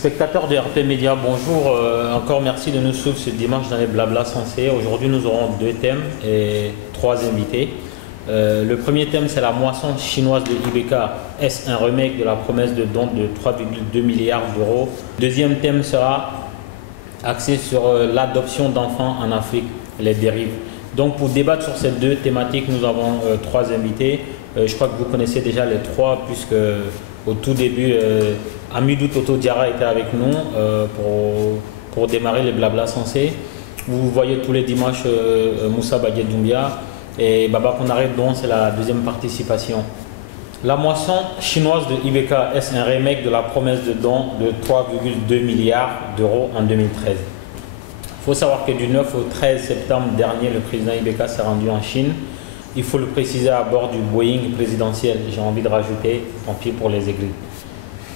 Spectateurs de RP Média, bonjour. Encore merci de nous suivre ce dimanche dans les Blabla Sensé. Aujourd'hui, nous aurons deux thèmes et trois invités. Le premier thème, c'est la moisson chinoise de IBK. Est-ce un remake de la promesse de don de 3,2 milliards d'euros? Deuxième thème sera axé sur l'adoption d'enfants en Afrique, les dérives. Donc, pour débattre sur ces deux thématiques, nous avons trois invités. Je crois que vous connaissez déjà les trois, puisque au tout début, Amidou Toto Diarra était avec nous pour démarrer les Blabla Sensé. Vous voyez tous les dimanches Moussa Baguet Doumbia et Baba Konaré, dont c'est la deuxième participation. La moisson chinoise de IBK, est-ce un remake de la promesse de don de 3,2 milliards d'euros en 2013? Il faut savoir que du 9 au 13 septembre dernier, le président IBK s'est rendu en Chine. Il faut le préciser à bord du Boeing présidentiel. J'ai envie de rajouter, tant pis pour les aigris.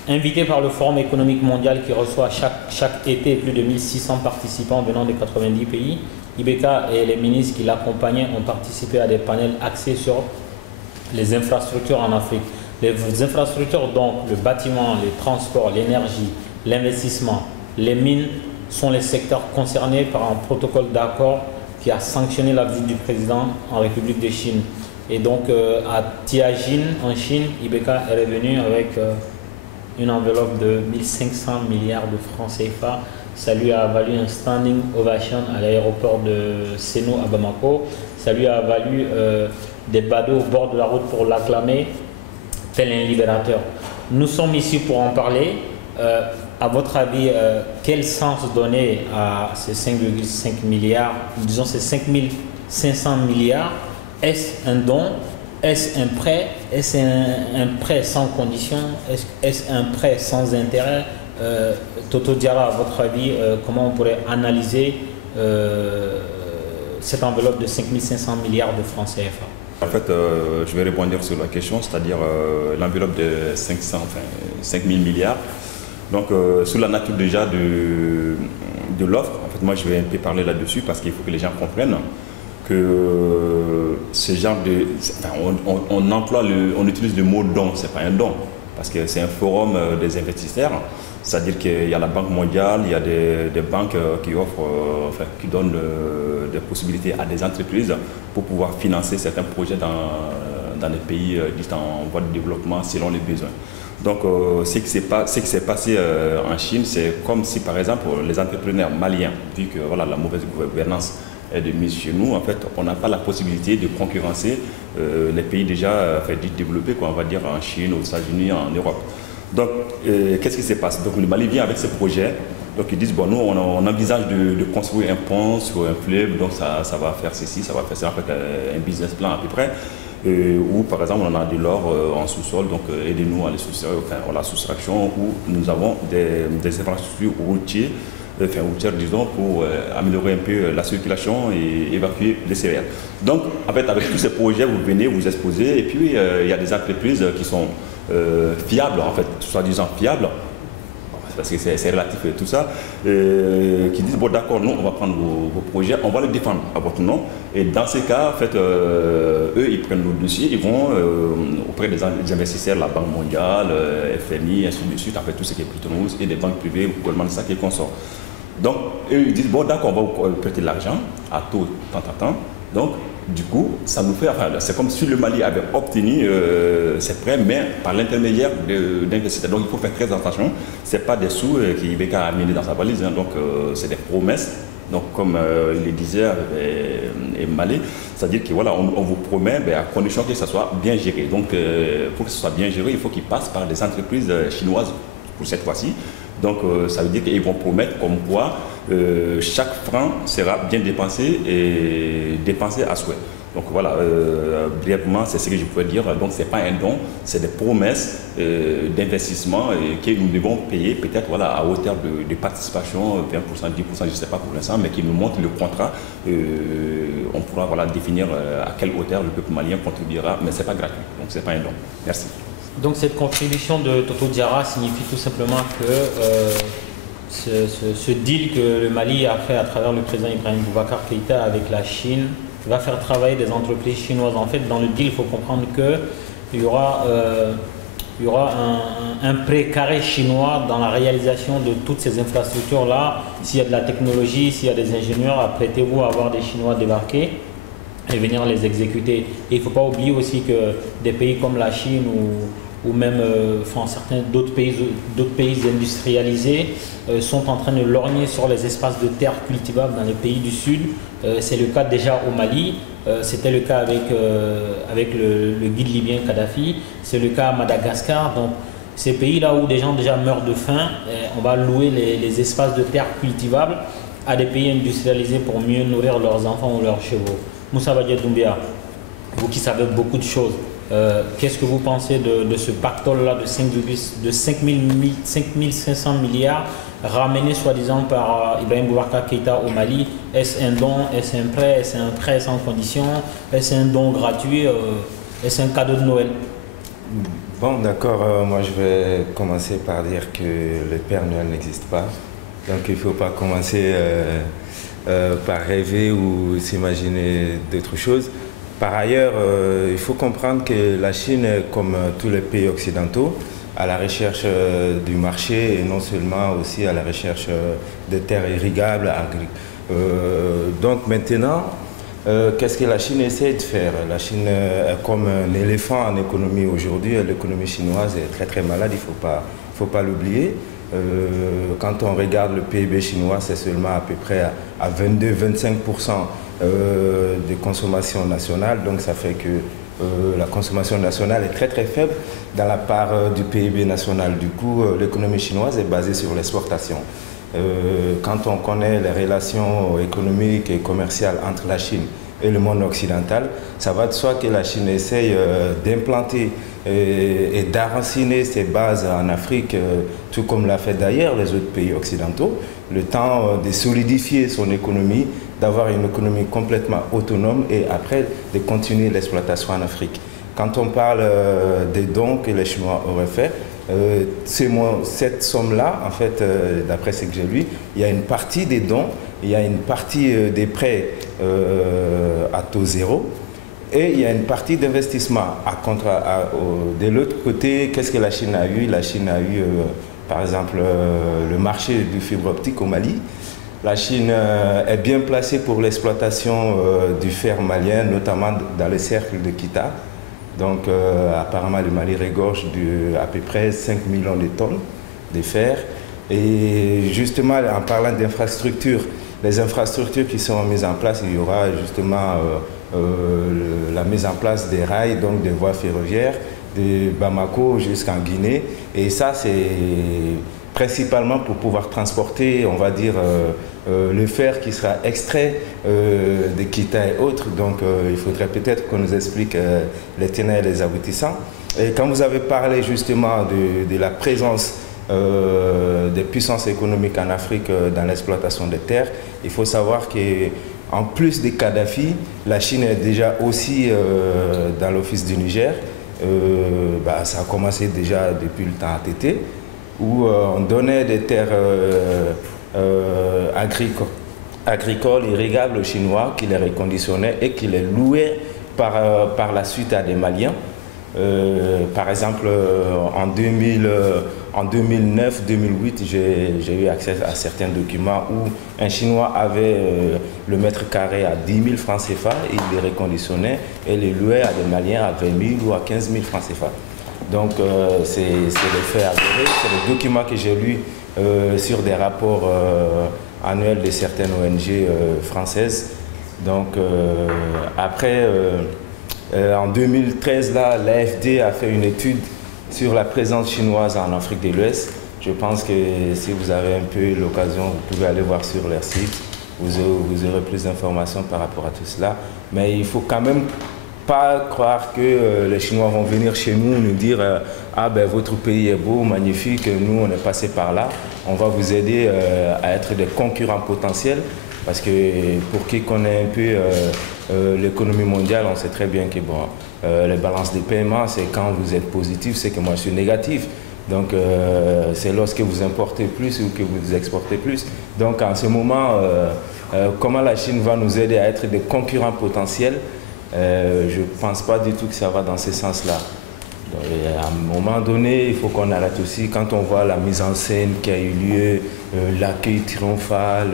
Invité par le Forum économique mondial qui reçoit chaque été plus de 1600 participants venant de 90 pays, IBK et les ministres qui l'accompagnaient ont participé à des panels axés sur les infrastructures en Afrique. Les infrastructures, donc le bâtiment, les transports, l'énergie, l'investissement, les mines sont les secteurs concernés par un protocole d'accord qui a sanctionné la visite du président en République de Chine. Et donc à Tianjin, en Chine, IBK est revenu avec une enveloppe de 1500 milliards de francs CFA. Ça lui a valu un standing ovation à l'aéroport de Seno à Bamako. Ça lui a valu des badauds au bord de la route pour l'acclamer tel un libérateur. Nous sommes ici pour en parler. À votre avis, quel sens donner à ces 5,5 milliards, disons ces 5500 milliards? Est-ce un don? Est-ce un prêt? Est-ce un prêt sans condition? Est-ce un prêt sans intérêt? Toto Diarra, à votre avis, comment on pourrait analyser cette enveloppe de 5500 milliards de francs CFA? En fait, je vais répondre sur la question, c'est-à-dire l'enveloppe de 5 000 milliards. Donc, sur la nature déjà de l'offre, en fait, moi je vais un peu parler là-dessus parce qu'il faut que les gens comprennent que ce genre de... Enfin, on utilise le mot don, ce n'est pas un don, parce que c'est un forum des investisseurs, c'est-à-dire qu'il y a la Banque mondiale, il y a des banques qui offrent, enfin, qui donnent des possibilités à des entreprises pour pouvoir financer certains projets dans les pays dits en voie de développement selon les besoins. Donc, ce qui s'est passé en Chine, c'est comme si, par exemple, les entrepreneurs maliens, vu que voilà, la mauvaise gouvernance est de mise chez nous, en fait, on n'a pas la possibilité de concurrencer les pays déjà dits développés, quoi, on va dire en Chine, aux États-Unis, en Europe. Donc, qu'est-ce qui se passe? Donc, le Mali vient avec ce projet. Donc, ils disent, bon, nous, on envisage de construire un pont sur un fleuve, donc ça va faire ceci, ça va faire ça, en fait, un business plan à peu près. Ou par exemple on a de l'or en sous-sol, donc aidez-nous à les soustraire, enfin à la soustraction, où nous avons des infrastructures routières, disons, pour améliorer un peu la circulation et évacuer les céréales. Donc en fait avec tous ces projets vous venez vous exposer et puis il y a des entreprises qui sont fiables, en fait, soi-disant fiables, parce que c'est relatif et tout ça, qui disent, bon d'accord, nous on va prendre vos projets, on va les défendre à votre nom. Et dans ces cas, en fait, eux, ils prennent le dossier, ils vont auprès des investisseurs, la Banque mondiale, FMI, ainsi de suite, en fait, tout ce qui est Bretton Woods et des banques privées, Goldman Sachs et consorts. Donc, eux, ils disent, bon d'accord, on va vous prêter de l'argent à taux tant. Donc, du coup, ça nous fait, enfin, c'est comme si le Mali avait obtenu ces prêts, mais par l'intermédiaire d'investisseurs. Donc, il faut faire très attention. Ce n'est pas des sous qu'IBK a amené dans sa valise, hein, donc c'est des promesses. Donc, comme il le disait et Mali, c'est-à-dire que voilà, on vous promet, à condition que ça soit bien géré. Donc, pour que ce soit bien géré, il faut qu'il passe par des entreprises chinoises pour cette fois-ci. Donc, ça veut dire qu'ils vont promettre comme quoi chaque franc sera bien dépensé et dépensé à souhait. Donc voilà, brièvement, c'est ce que je pourrais dire. Donc ce n'est pas un don, c'est des promesses d'investissement que nous devons payer peut-être voilà, à hauteur de participation, 20%, 10%, je ne sais pas pour l'instant, mais qui nous montre le contrat. On pourra voilà, définir à quelle hauteur le peuple malien contribuera, mais ce n'est pas gratuit, donc ce n'est pas un don. Merci. Donc cette contribution de Toto Diarra signifie tout simplement que ce deal que le Mali a fait à travers le président Ibrahim Boubacar Keïta avec la Chine va faire travailler des entreprises chinoises. En fait, dans le deal, il faut comprendre qu'il y aura il y aura un précaré chinois dans la réalisation de toutes ces infrastructures-là. S'il y a de la technologie, s'il y a des ingénieurs, apprêtez-vous à voir des Chinois débarquer et venir les exécuter. Et il ne faut pas oublier aussi que des pays comme la Chine ou même certains d'autres pays industrialisés sont en train de lorgner sur les espaces de terre cultivables dans les pays du Sud. C'est le cas déjà au Mali, c'était le cas avec le guide libyen Kadhafi, c'est le cas à Madagascar. Donc, ces pays-là où des gens déjà meurent de faim, on va louer les espaces de terre cultivables à des pays industrialisés pour mieux nourrir leurs enfants ou leurs chevaux. Moussa Badia Doumbia, vous qui savez beaucoup de choses, qu'est-ce que vous pensez de ce pactole-là de 5500 milliards ramené soi-disant par Ibrahim Boubacar Keïta au Mali? Est-ce un don, est-ce un prêt, est-ce un prêt sans condition, est-ce un don gratuit, est-ce un cadeau de Noël? Bon, d'accord, moi je vais commencer par dire que le Père Noël n'existe pas. Donc il ne faut pas commencer par rêver ou s'imaginer d'autres choses. Par ailleurs, il faut comprendre que la Chine, comme tous les pays occidentaux, à la recherche du marché et non seulement aussi à la recherche de terres irrigables, donc maintenant, qu'est-ce que la Chine essaie de faire? La Chine est comme un éléphant en économie aujourd'hui. L'économie chinoise est très très malade, il ne faut pas l'oublier. Quand on regarde le PIB chinois, c'est seulement à peu près à 22-25% de consommation nationale. Donc ça fait que la consommation nationale est très très faible dans la part du PIB national. Du coup, l'économie chinoise est basée sur l'exportation. Quand on connaît les relations économiques et commerciales entre la Chine et le monde occidental, ça va de soi que la Chine essaye d'implanter et d'enraciner ses bases en Afrique, tout comme l'a fait d'ailleurs les autres pays occidentaux, le temps de solidifier son économie, d'avoir une économie complètement autonome et après de continuer l'exploitation en Afrique. Quand on parle des dons que les Chinois auraient fait, cette somme-là, en fait, d'après ce que j'ai lu, il y a une partie des dons, il y a une partie des prêts à taux zéro et il y a une partie d'investissement. De l'autre côté, qu'est-ce que la Chine a eu? La Chine a eu, par exemple, le marché du fibre optique au Mali. La Chine est bien placée pour l'exploitation du fer malien, notamment dans le cercle de Kita. Donc, apparemment, le Mali regorge à peu près 5 millions de tonnes de fer. Et justement, en parlant d'infrastructures, les infrastructures qui seront mises en place, il y aura justement la mise en place des rails, donc des voies ferroviaires, de Bamako jusqu'en Guinée. Et ça, c'est principalement pour pouvoir transporter, on va dire, le fer qui sera extrait de Kita et autres. Donc il faudrait peut-être qu'on nous explique les tenants et les aboutissants. Et quand vous avez parlé justement de la présence des puissances économiques en Afrique dans l'exploitation des terres, il faut savoir qu'en plus de Kadhafi, la Chine est déjà aussi dans l'office du Niger. Ça a commencé déjà depuis le temps ATT, où on donnait des terres agricoles irrigables aux Chinois qui les reconditionnaient et qui les louaient par la suite à des Maliens. Par exemple, en 2009-2008, j'ai eu accès à certains documents où un Chinois avait le mètre carré à 10 000 francs CFA, il les reconditionnait et les louait à des Maliens à 20 000 ou à 15 000 francs CFA. Donc c'est des faits avérés, c'est des documents que j'ai lus sur des rapports annuels de certaines ONG françaises. Donc après, en 2013, l'AFD a fait une étude sur la présence chinoise en Afrique de l'Ouest. Je pense que si vous avez un peu l'occasion, vous pouvez aller voir sur leur site. Vous aurez plus d'informations par rapport à tout cela. Mais il ne faut quand même pas croire que les Chinois vont venir chez nous dire ah ben votre pays est beau, magnifique, nous on est passé par là, on va vous aider à être des concurrents potentiels. Parce que pour qui connaît un peu l'économie mondiale, on sait très bien que bon, les balances de paiement, c'est quand vous êtes positif, c'est que moi je suis négatif. Donc c'est lorsque vous importez plus ou que vous exportez plus. Donc en ce moment, comment la Chine va nous aider à être des concurrents potentiels, je ne pense pas du tout que ça va dans ce sens-là. À un moment donné, il faut qu'on arrête aussi, quand on voit la mise en scène qui a eu lieu, l'accueil triomphal,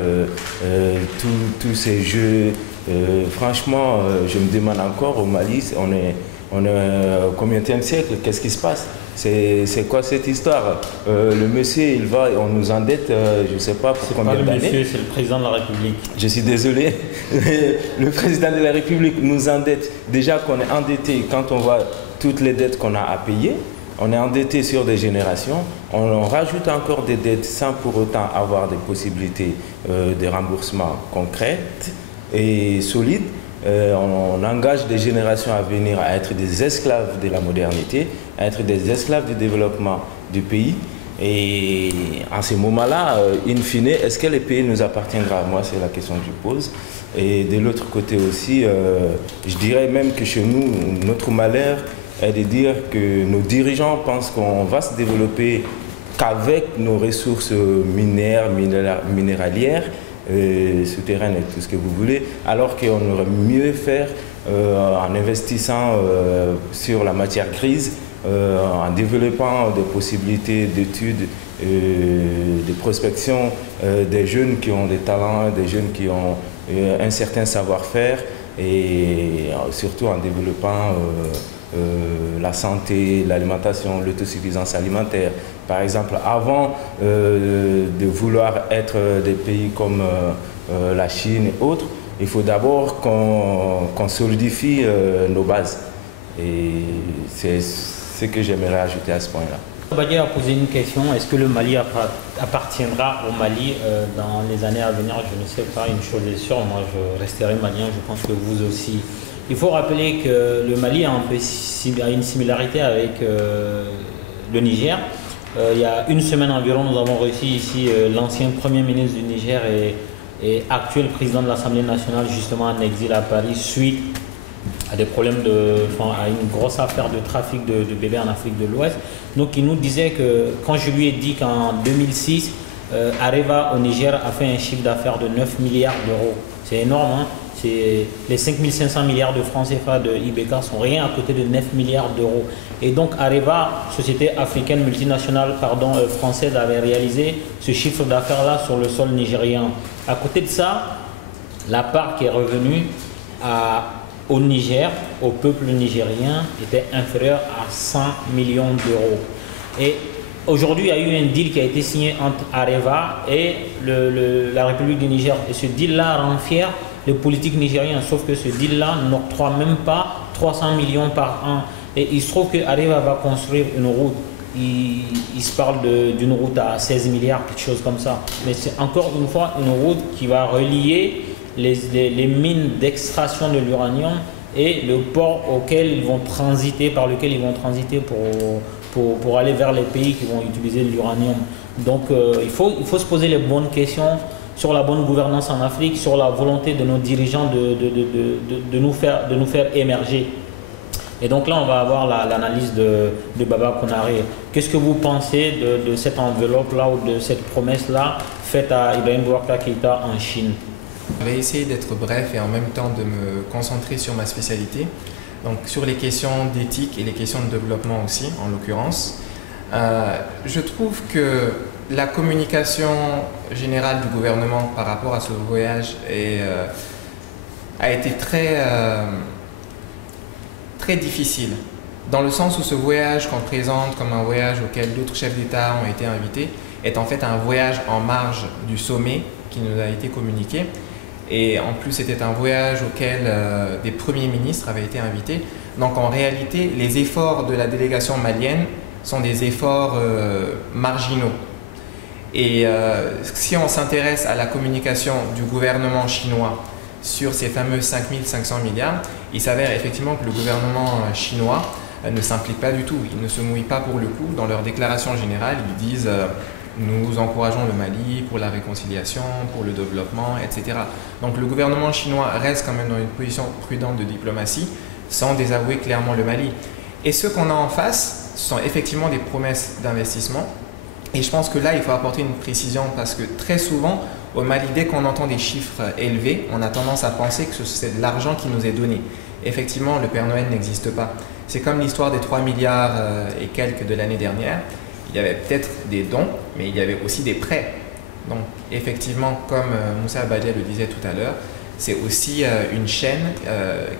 tous ces jeux, franchement, je me demande encore au Mali, on est au combienième siècle, qu'est-ce qui se passe? C'est quoi cette histoire? Le monsieur, il va, on nous endette, je ne sais pas pour combien d'années. C'est pas le monsieur, c'est le président de la République. Je suis désolé. Le président de la République nous endette. Déjà qu'on est endetté, quand on voit toutes les dettes qu'on a à payer, on est endetté sur des générations, on rajoute encore des dettes sans pour autant avoir des possibilités de remboursement concrètes et solides. On engage des générations à venir à être des esclaves de la modernité, à être des esclaves du développement du pays. Et en ce moment-là, in fine, est-ce que le pays nous appartiendra? Moi, c'est la question que je pose. Et de l'autre côté aussi, je dirais même que chez nous, notre malheur est de dire que nos dirigeants pensent qu'on va se développer qu'avec nos ressources minéralières, souterraines et tout ce que vous voulez, alors qu'on aurait mieux faire en investissant sur la matière grise, en développant des possibilités d'études, de prospection, des jeunes qui ont des talents, des jeunes qui ont un certain savoir-faire, et surtout en développant la santé, l'alimentation, l'autosuffisance alimentaire. Par exemple, avant de vouloir être des pays comme la Chine et autres, il faut d'abord qu'on solidifie nos bases. Et c'est ce que j'aimerais ajouter à ce point-là. Badji a posé une question, est-ce que le Mali appartiendra au Mali dans les années à venir? Je ne sais pas, une chose est sûre, moi je resterai malien, je pense que vous aussi. Il faut rappeler que le Mali a une similarité avec le Niger. Il y a une semaine environ, nous avons reçu ici l'ancien Premier ministre du Niger et actuel président de l'Assemblée nationale, justement en exil à Paris, suite à des problèmes à une grosse affaire de trafic de bébés en Afrique de l'Ouest. Donc il nous disait que quand je lui ai dit qu'en 2006, Areva au Niger a fait un chiffre d'affaires de 9 milliards d'euros. C'est énorme, hein? Les 5500 milliards de francs CFA de IBK sont rien à côté de 9 milliards d'euros. Et donc Areva, société africaine multinationale française, avait réalisé ce chiffre d'affaires-là sur le sol nigérien. À côté de ça, la part qui est revenue au Niger, au peuple nigérien, était inférieure à 100 millions d'euros. Et aujourd'hui, il y a eu un deal qui a été signé entre Areva et la République du Niger. Et ce deal-là rend fier les politiques nigériens, sauf que ce deal-là n'octroie même pas 300 millions par an. Et il se trouve que Areva va construire une route. Il se parle d'une route à 16 milliards, quelque chose comme ça. Mais c'est encore une fois une route qui va relier les mines d'extraction de l'uranium et le port auquel ils vont transiter, par lequel ils vont transiter pour aller vers les pays qui vont utiliser l'uranium. Donc il faut se poser les bonnes questions sur la bonne gouvernance en Afrique, sur la volonté de nos dirigeants de nous faire émerger. Et donc là, on va avoir l'analyse de Baba Konaré. Qu'est-ce que vous pensez de cette enveloppe-là ou de cette promesse-là faite à Ibrahim Boubacar Keïta en Chine? Je vais essayer d'être bref et en même temps de me concentrer sur ma spécialité, donc sur les questions d'éthique et les questions de développement aussi, en l'occurrence. Je trouve que la communication générale du gouvernement par rapport à ce voyage a été très difficile, dans le sens où ce voyage qu'on présente comme un voyage auquel d'autres chefs d'État ont été invités est en fait un voyage en marge du sommet qui nous a été communiqué. Et en plus, c'était un voyage auquel des premiers ministres avaient été invités. Donc en réalité, les efforts de la délégation malienne sont des efforts marginaux. Et si on s'intéresse à la communication du gouvernement chinois sur ces fameux 5500 milliards, il s'avère effectivement que le gouvernement chinois ne s'implique pas du tout. Ils ne se mouillent pas pour le coup. Dans leur déclaration générale, ils disent nous encourageons le Mali pour la réconciliation, pour le développement, etc. Donc le gouvernement chinois reste quand même dans une position prudente de diplomatie, sans désavouer clairement le Mali. Et ce qu'on a en face, ce sont effectivement des promesses d'investissement. Et je pense que là, il faut apporter une précision parce que très souvent, au Mali, dès qu'on entend des chiffres élevés, on a tendance à penser que c'est de l'argent qui nous est donné. Effectivement, le Père Noël n'existe pas. C'est comme l'histoire des 3 milliards et quelques de l'année dernière. Il y avait peut-être des dons, mais il y avait aussi des prêts. Donc effectivement, comme Moussa Badia le disait tout à l'heure, c'est aussi une chaîne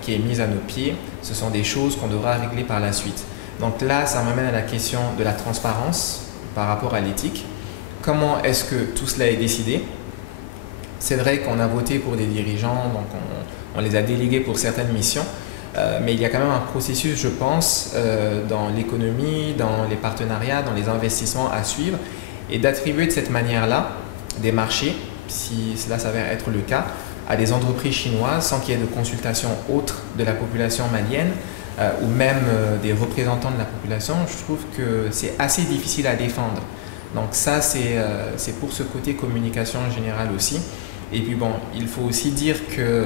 qui est mise à nos pieds. Ce sont des choses qu'on devra régler par la suite. Donc là, ça m'amène à la question de la transparence par rapport à l'éthique. Comment est-ce que tout cela est décidé? C'est vrai qu'on a voté pour des dirigeants, donc on les a délégués pour certaines missions, mais il y a quand même un processus, je pense, dans l'économie, dans les partenariats, dans les investissements à suivre, et d'attribuer de cette manière-là des marchés, si cela s'avère être le cas, à des entreprises chinoises sans qu'il y ait de consultation autre de la population malienne ou même des représentants de la population, je trouve que c'est assez difficile à défendre. Donc ça, c'est pour ce côté communication en général aussi. Et puis bon, il faut aussi dire que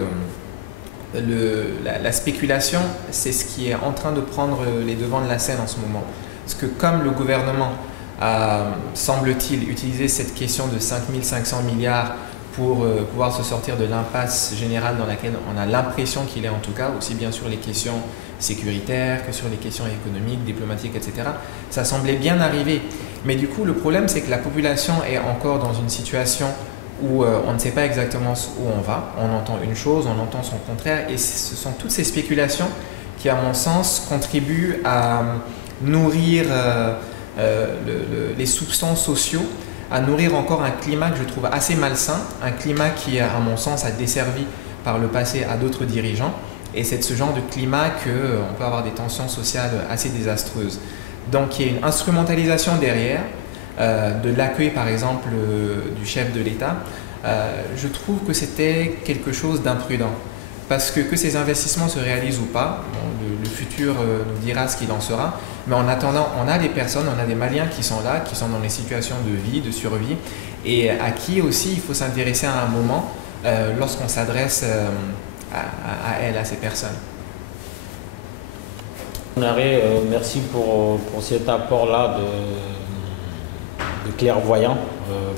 la spéculation, c'est ce qui est en train de prendre les devants de la scène en ce moment. Parce que comme le gouvernement a, semble-t-il, utilisé cette question de 5 500 milliards pour pouvoir se sortir de l'impasse générale dans laquelle on a l'impression qu'il est en tout cas, aussi bien sur les questions sécuritaires que sur les questions économiques, diplomatiques, etc. Ça semblait bien arriver. Mais du coup, le problème, c'est que la population est encore dans une situation où on ne sait pas exactement où on va. On entend une chose, on entend son contraire. Et ce sont toutes ces spéculations qui, à mon sens, contribuent à nourrir les soupçons sociaux, à nourrir encore un climat que je trouve assez malsain, un climat qui, à mon sens, a desservi par le passé à d'autres dirigeants. Et c'est de ce genre de climat qu'on peut avoir des tensions sociales assez désastreuses. Donc il y a une instrumentalisation derrière, de l'accueil par exemple du chef de l'État. Je trouve que c'était quelque chose d'imprudent. Parce que ces investissements se réalisent ou pas, bon, le futur nous dira ce qu'il en sera. Mais en attendant, on a des personnes, on a des Maliens qui sont là, qui sont dans des situations de vie, de survie, et à qui aussi il faut s'intéresser à un moment lorsqu'on s'adresse à elles, à ces personnes. Merci pour cet apport-là de clairvoyant,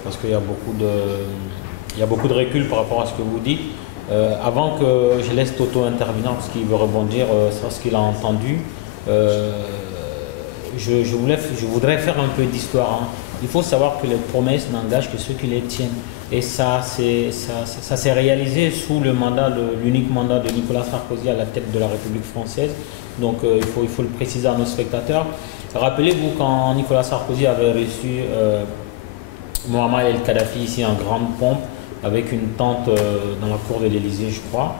parce qu'il y a beaucoup de recul par rapport à ce que vous dites. Avant que je laisse Toto intervenir, parce qu'il veut rebondir sur ce qu'il a entendu, je voudrais faire un peu d'histoire. Hein. Il faut savoir que les promesses n'engagent que ceux qui les tiennent. Et ça s'est réalisé sous l'unique mandat de Nicolas Sarkozy à la tête de la République française. Donc il faut le préciser à nos spectateurs. Rappelez-vous quand Nicolas Sarkozy avait reçu Mohamed El Kadhafi ici en grande pompe, avec une tente dans la cour de l'Élysée, je crois.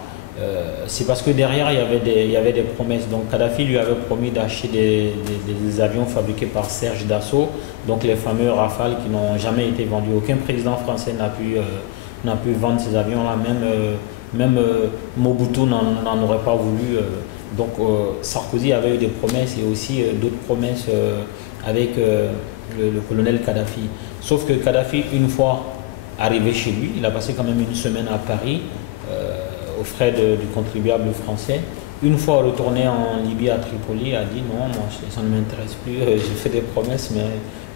C'est parce que derrière, il y avait des promesses. Donc Kadhafi lui avait promis d'acheter des avions fabriqués par Serge Dassault, donc les fameux Rafale qui n'ont jamais été vendus. Aucun président français n'a pu vendre ces avions-là, même Mobutu n'en aurait pas voulu. Donc Sarkozy avait eu des promesses et aussi d'autres promesses avec le colonel Kadhafi. Sauf que Kadhafi, une fois arrivé chez lui, il a passé quand même une semaine à Paris, aux frais du contribuable français. Une fois retourné en Libye à Tripoli, il a dit non, moi, ça ne m'intéresse plus, j'ai fait des promesses, mais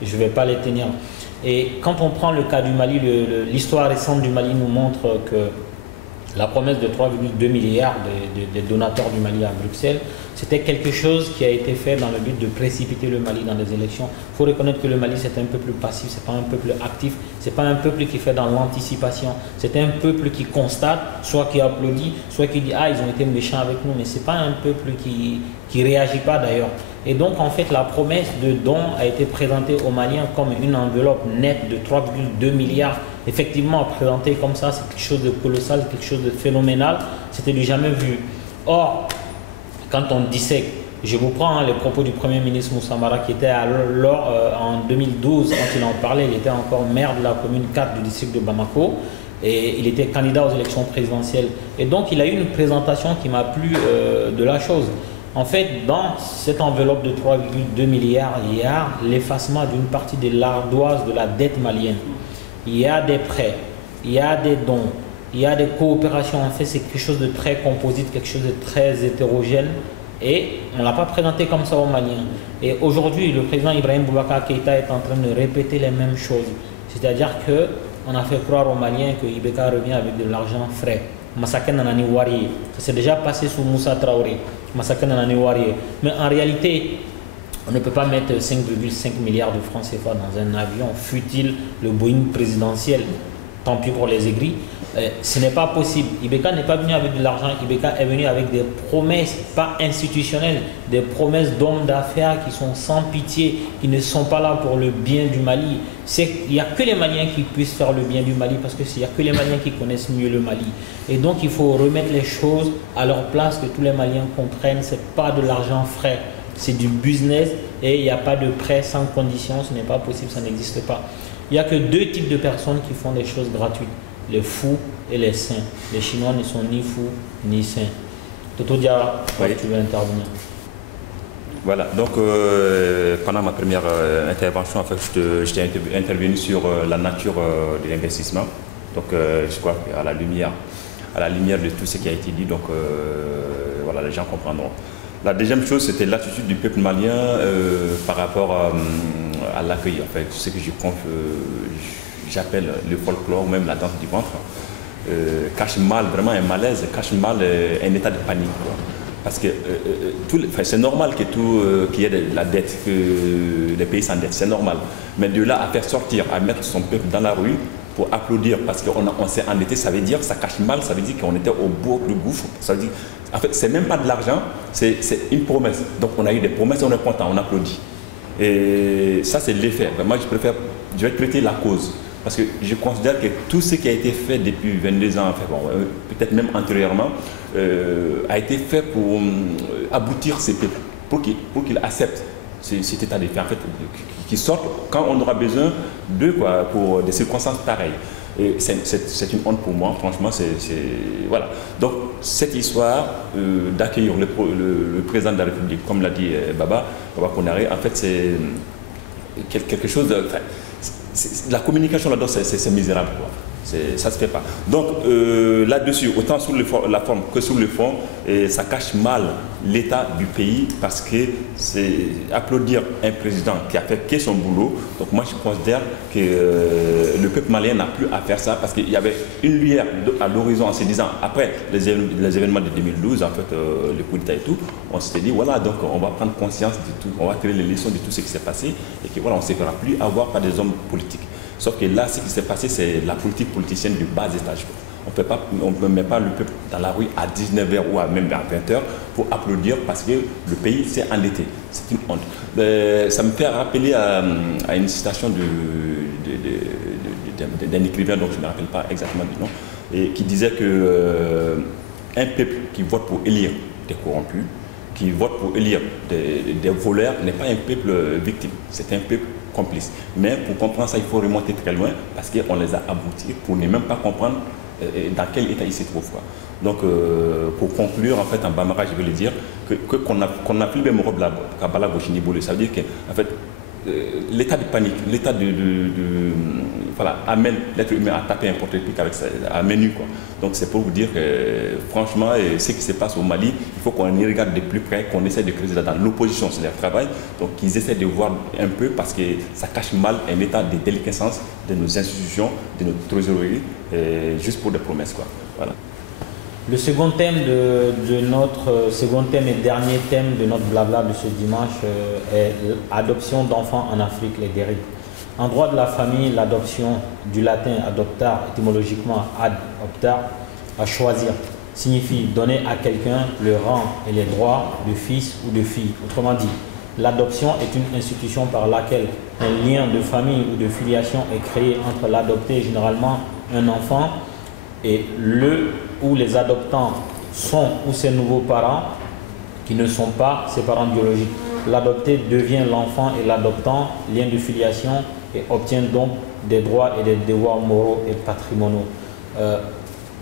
je ne vais pas les tenir. Et quand on prend le cas du Mali, l'histoire récente du Mali nous montre que la promesse de 3,2 milliards des donateurs du Mali à Bruxelles, c'était quelque chose qui a été fait dans le but de précipiter le Mali dans des élections. Il faut reconnaître que le Mali, c'est un peuple passif, ce n'est pas un peuple actif, ce n'est pas un peuple qui fait dans l'anticipation. C'est un peuple qui constate, soit qui applaudit, soit qui dit « Ah, ils ont été méchants avec nous », mais ce n'est pas un peuple qui ne réagit pas d'ailleurs. Et donc, en fait, la promesse de don a été présentée aux Maliens comme une enveloppe nette de 3,2 milliards. Effectivement, présentée comme ça, c'est quelque chose de colossal, quelque chose de phénoménal. C'était du jamais vu. Or, quand on dissèque, je vous prends les propos du Premier ministre Moussa Mara qui était alors, en 2012, quand il en parlait, il était encore maire de la commune 4 du district de Bamako et il était candidat aux élections présidentielles. Et donc, il a eu une présentation qui m'a plu de la chose. En fait, dans cette enveloppe de 3,2 milliards, il y a l'effacement d'une partie de l'ardoise de la dette malienne. Il y a des prêts, il y a des dons, il y a des coopérations. En fait, c'est quelque chose de très composite, quelque chose de très hétérogène. Et on ne l'a pas présenté comme ça aux Maliens. Et aujourd'hui, le président Ibrahim Boubacar Keïta est en train de répéter les mêmes choses. C'est-à-dire qu'on a fait croire aux Maliens que Ibeka revient avec de l'argent frais. Massacre Nanani Wari. Ça s'est déjà passé sous Moussa Traoré. Massacre Nanani Wari. Mais en réalité, on ne peut pas mettre 5,5 milliards de francs CFA dans un avion, fût-il le Boeing présidentiel. Tant pis pour les aigris. Ce n'est pas possible. Ibeka n'est pas venu avec de l'argent. Ibeka est venu avec des promesses, pas institutionnelles, des promesses d'hommes d'affaires qui sont sans pitié, qui ne sont pas là pour le bien du Mali. Il n'y a que les Maliens qui puissent faire le bien du Mali parce qu'il n'y a que les Maliens qui connaissent mieux le Mali. Et donc il faut remettre les choses à leur place, que tous les Maliens comprennent. Ce n'est pas de l'argent frais, c'est du business et il n'y a pas de prêt sans condition. Ce n'est pas possible, ça n'existe pas. Il n'y a que deux types de personnes qui font des choses gratuites, les fous et les saints. Les Chinois ne sont ni fous ni saints. Toto Diarra, oui. Tu veux intervenir? Voilà, donc pendant ma première intervention, en fait, j'étais intervenu sur la nature de l'investissement. Donc je crois qu'à la lumière de tout ce qui a été dit, donc voilà, les gens comprendront. La deuxième chose, c'était l'attitude du peuple malien par rapport à l'accueil, en fait, ce que j'appelle le folklore, ou même la danse du ventre, cache mal, vraiment un malaise, cache mal un état de panique, quoi. Parce que c'est normal qu'il y ait de la dette, que les pays s'endettent, c'est normal. Mais de là à faire sortir, à mettre son peuple dans la rue pour applaudir parce qu'on s'est endetté, ça veut dire, ça cache mal, ça veut dire qu'on était au bord du gouffre. Ça veut dire, en fait, c'est même pas de l'argent, c'est une promesse. Donc on a eu des promesses, on est content, on applaudit. Et ça, c'est l'effet. Moi, je vais traiter la cause. Parce que je considère que tout ce qui a été fait depuis 22 ans, enfin, bon, peut-être même antérieurement, a été fait pour aboutir ces peuples, pour qu'ils acceptent cet état de fait, en fait, qu'ils sortent quand on aura besoin d'eux, quoi, pour des circonstances pareilles. Et c'est une honte pour moi, franchement, voilà. Donc, cette histoire d'accueillir le président de la République, comme l'a dit Baba Konaré, en fait, c'est quelque chose de... Enfin, la communication là-dedans, c'est misérable, quoi. Ça ne se fait pas. Donc là-dessus, autant sur la forme que sur le fond, ça cache mal l'état du pays parce que c'est applaudir un président qui a fait que son boulot. Donc moi je considère que le peuple malien n'a plus à faire ça parce qu'il y avait une lumière à l'horizon en se disant, après les événements de 2012, en fait, le coup d'État et tout, on s'était dit voilà, donc on va prendre conscience de tout, on va tirer les leçons de tout ce qui s'est passé et que voilà, on ne se fera plus avoir par des hommes politiques. Sauf que là, ce qui s'est passé, c'est la politique politicienne du bas étage. On ne met pas le peuple dans la rue à 19h ou même à 20h pour applaudir parce que le pays s'est endetté. C'est une honte. Ça me fait rappeler à une citation d'un écrivain dont je ne me rappelle pas exactement du nom, et qui disait que un peuple qui vote pour élire des corrompus, qui vote pour élire des voleurs, n'est pas un peuple victime, c'est un peuple complice. Mais pour comprendre ça, il faut remonter très loin parce qu'on les a aboutis pour ne même pas comprendre dans quel état ils se trouvent, quoi. Donc, pour conclure, en fait, en Bambara, je vais le dire, qu'on a pris le Morob Kabbalah Gauchini-Boulé, ça veut dire qu'en fait, l'état de panique, l'état voilà, amène l'être humain à taper un porte-pique avec à menu, quoi. Donc c'est pour vous dire que franchement, ce qui se passe au Mali, il faut qu'on y regarde de plus près, qu'on essaie de creuser là-dedans. L'opposition, c'est leur travail, donc ils essaient de voir un peu parce que ça cache mal un état de déliquescence de nos institutions, de notre trésorerie, juste pour des promesses, quoi. Voilà. Le second thème second thème et dernier thème de notre blabla de ce dimanche est l'adoption d'enfants en Afrique, les dérives. En droit de la famille, l'adoption du latin adoptar, étymologiquement ad optar, à choisir, signifie donner à quelqu'un le rang et les droits de fils ou de fille. Autrement dit, l'adoption est une institution par laquelle un lien de famille ou de filiation est créé entre l'adopté, généralement un enfant, et le ou les adoptants sont ou ses nouveaux parents qui ne sont pas ses parents biologiques. L'adopté devient l'enfant et l'adoptant, lien de filiation, et obtient donc des droits et des devoirs moraux et patrimoniaux.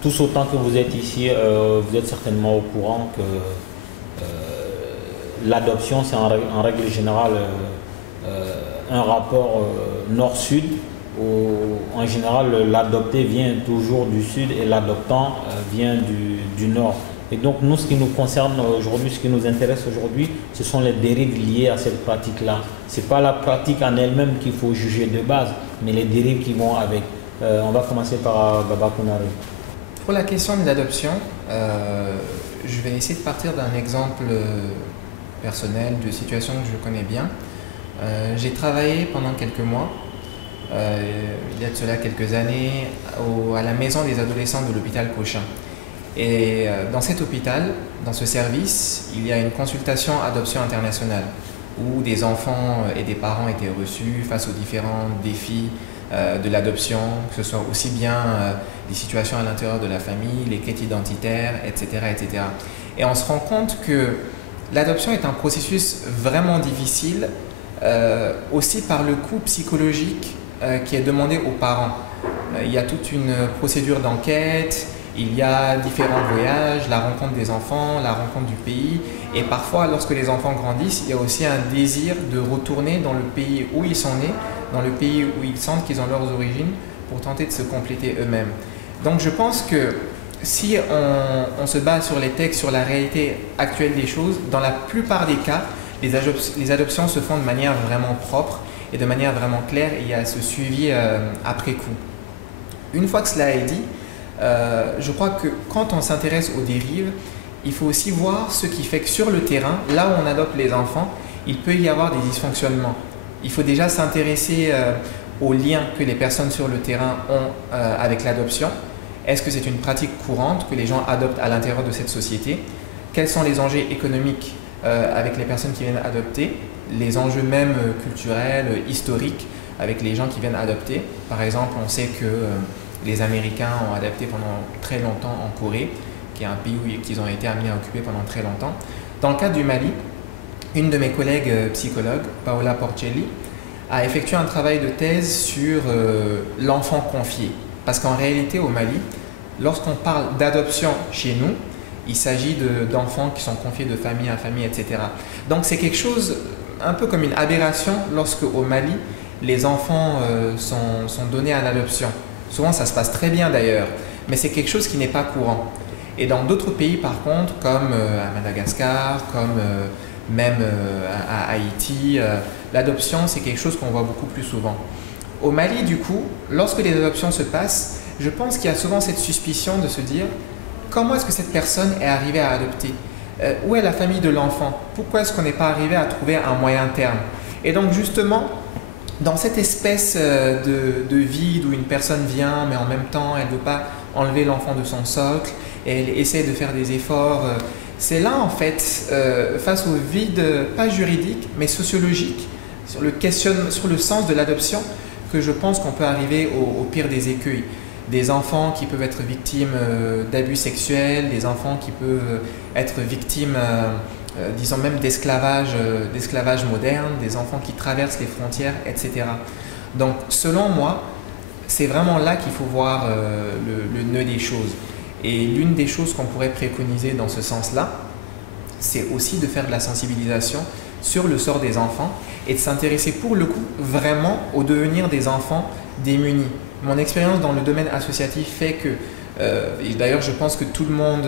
Tous autant que vous êtes ici, vous êtes certainement au courant que l'adoption, c'est en règle générale un rapport nord-sud, où en général l'adopté vient toujours du sud et l'adoptant vient du nord. Et donc nous, ce qui nous concerne aujourd'hui, ce qui nous intéresse aujourd'hui, ce sont les dérives liées à cette pratique-là. Ce n'est pas la pratique en elle-même qu'il faut juger de base, mais les dérives qui vont avec. On va commencer par Baba Konaré. Pour la question de l'adoption, je vais essayer de partir d'un exemple personnel, de situation que je connais bien. J'ai travaillé pendant quelques mois, il y a de cela quelques années, à la maison des adolescents de l'hôpital Cochin. Et dans cet hôpital, dans ce service, il y a une consultation adoption internationale où des enfants et des parents étaient reçus face aux différents défis de l'adoption, que ce soit aussi bien des situations à l'intérieur de la famille, les quêtes identitaires, etc., etc. Et on se rend compte que l'adoption est un processus vraiment difficile, aussi par le coût psychologique qui est demandé aux parents. Il y a toute une procédure d'enquête, il y a différents voyages, la rencontre des enfants, la rencontre du pays. Et parfois, lorsque les enfants grandissent, il y a aussi un désir de retourner dans le pays où ils sont nés, dans le pays où ils sentent qu'ils ont leurs origines, pour tenter de se compléter eux-mêmes. Donc je pense que si on se base sur les textes, sur la réalité actuelle des choses, dans la plupart des cas, les adoptions se font de manière vraiment propre et de manière vraiment claire, et il y a ce suivi après coup. Une fois que cela est dit, je crois que quand on s'intéresse aux dérives, il faut aussi voir ce qui fait que sur le terrain, là où on adopte les enfants, il peut y avoir des dysfonctionnements. Il faut déjà s'intéresser aux liens que les personnes sur le terrain ont avec l'adoption. Est-ce que c'est une pratique courante que les gens adoptent à l'intérieur de cette société? Quels sont les enjeux économiques avec les personnes qui viennent adopter? Les enjeux même culturels, historiques avec les gens qui viennent adopter. Par exemple, on sait que les Américains ont adopté pendant très longtemps en Corée, qui est un pays qu'ils ont été amenés à occuper pendant très longtemps. Dans le cas du Mali, une de mes collègues psychologues, Paola Porcelli, a effectué un travail de thèse sur l'enfant confié. Parce qu'en réalité, au Mali, lorsqu'on parle d'adoption chez nous, il s'agit d'enfants qui sont confiés de famille à famille, etc. Donc c'est quelque chose un peu comme une aberration lorsque au Mali, les enfants sont donnés à l'adoption. Souvent, ça se passe très bien d'ailleurs, mais c'est quelque chose qui n'est pas courant. Et dans d'autres pays, par contre, comme à Madagascar, comme même à Haïti, l'adoption, c'est quelque chose qu'on voit beaucoup plus souvent. Au Mali, du coup, lorsque les adoptions se passent, je pense qu'il y a souvent cette suspicion de se dire comment est-ce que cette personne est arrivée à adopter? Où est la famille de l'enfant? Pourquoi est-ce qu'on n'est pas arrivé à trouver un moyen terme? Et donc justement, dans cette espèce de vide où une personne vient, mais en même temps, elle ne veut pas enlever l'enfant de son socle, et elle essaie de faire des efforts. C'est là, en fait, face au vide, pas juridique, mais sociologique, sur le sens de l'adoption, que je pense qu'on peut arriver au pire des écueils. Des enfants qui peuvent être victimes d'abus sexuels, des enfants qui peuvent être victimes, disons même d'esclavage moderne, des enfants qui traversent les frontières, etc. Donc, selon moi, c'est vraiment là qu'il faut voir le nœud des choses. Et l'une des choses qu'on pourrait préconiser dans ce sens-là, c'est aussi de faire de la sensibilisation sur le sort des enfants et de s'intéresser pour le coup vraiment au devenir des enfants démunis. Mon expérience dans le domaine associatif fait que, et d'ailleurs je pense que tout le monde,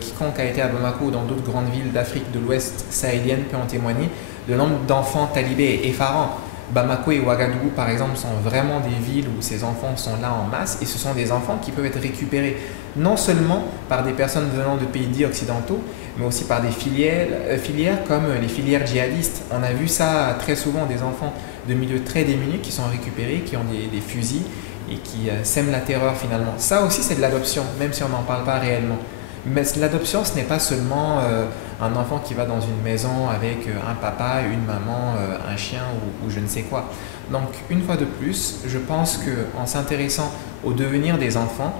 quiconque a été à Bamako ou dans d'autres grandes villes d'Afrique de l'Ouest sahélienne peut en témoigner, le nombre d'enfants talibés est effarant. Bamako et Ouagadougou par exemple sont vraiment des villes où ces enfants sont là en masse et ce sont des enfants qui peuvent être récupérés non seulement par des personnes venant de pays dits occidentaux, mais aussi par des filières comme les filières djihadistes. On a vu ça très souvent, des enfants de milieux très démunis qui sont récupérés, qui ont des fusils et qui sèment la terreur finalement. Ça aussi c'est de l'adoption, même si on n'en parle pas réellement. Mais l'adoption, ce n'est pas seulement un enfant qui va dans une maison avec un papa, une maman, un chien ou je ne sais quoi. Donc, une fois de plus, je pense qu'en s'intéressant au devenir des enfants